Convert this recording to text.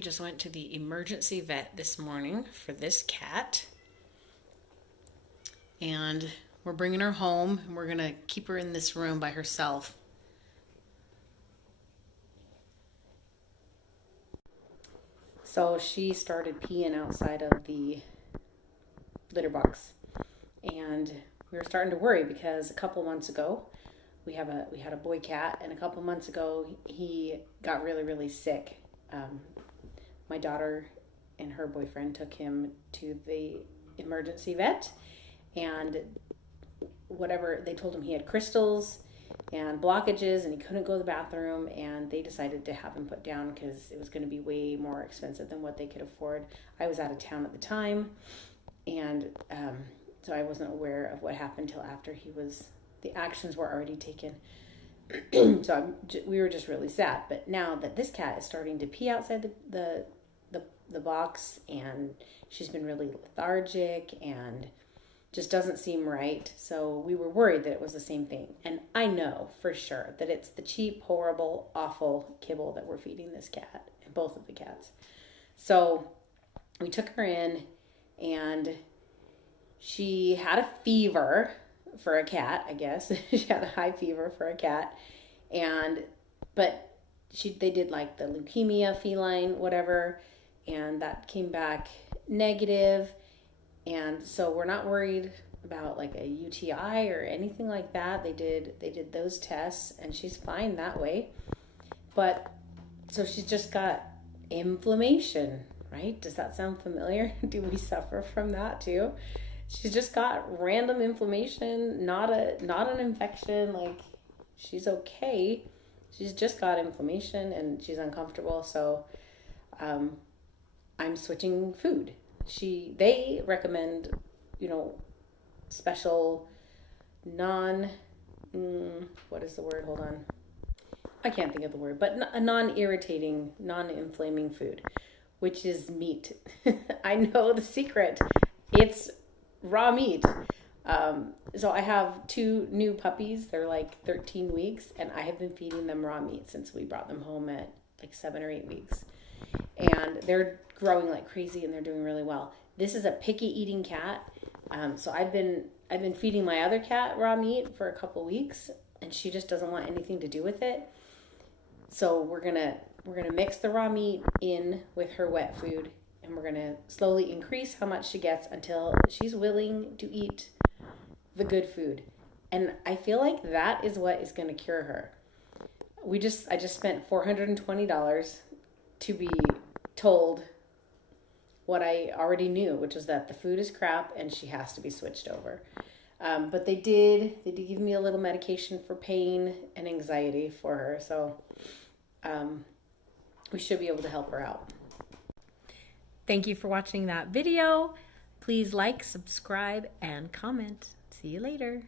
We just went to the emergency vet this morning for this cat. And we're bringing her home, and we're going to keep her in this room by herself. So she started peeing outside of the litter box. And we were starting to worry because a couple months ago, we had a boy cat, and a couple months ago he got really, really sick. My daughter and her boyfriend took him to the emergency vet, and whatever, they told him he had crystals and blockages and he couldn't go to the bathroom, and they decided to have him put down because it was going to be way more expensive than what they could afford. I was out of town at the time, and so I wasn't aware of what happened till after the actions were already taken. So we were just really sad. But now that this cat is starting to pee outside the box, and she's been really lethargic and just doesn't seem right. So we were worried that it was the same thing. And I know for sure that it's the cheap, horrible, awful kibble that we're feeding this cat, and both of the cats. So we took her in, and she had a fever for a cat, I guess. She had a high fever for a cat. But they did like the leukemia feline, whatever, and that came back negative. And so we're not worried about like a UTI or anything like that. They did those tests, and she's fine that way. But so she's just got inflammation, right? Does that sound familiar? Do we suffer from that too? She's just got random inflammation, not an infection. Like, she's okay. She's just got inflammation and she's uncomfortable. So I'm switching food. They recommend, special what is the word? Hold on. I can't think of the word, but a non-irritating, non-inflaming food, which is meat. I know the secret. It's raw meat. So I have 2 new puppies. They're like 13 weeks, and I have been feeding them raw meat since we brought them home at like 7 or 8 weeks. And they're growing like crazy, and they're doing really well. This is a picky eating cat. So I've been feeding my other cat raw meat for a couple weeks, and she just doesn't want anything to do with it. So we're gonna mix the raw meat in with her wet food, and we're gonna slowly increase how much she gets until she's willing to eat the good food. And I feel like that is what is gonna cure her. I just spent $420 to be told what I already knew, which was that the food is crap and she has to be switched over. But they did give me a little medication for pain and anxiety for her. So we should be able to help her out. Thank you for watching that video. Please like, subscribe, and comment. See you later.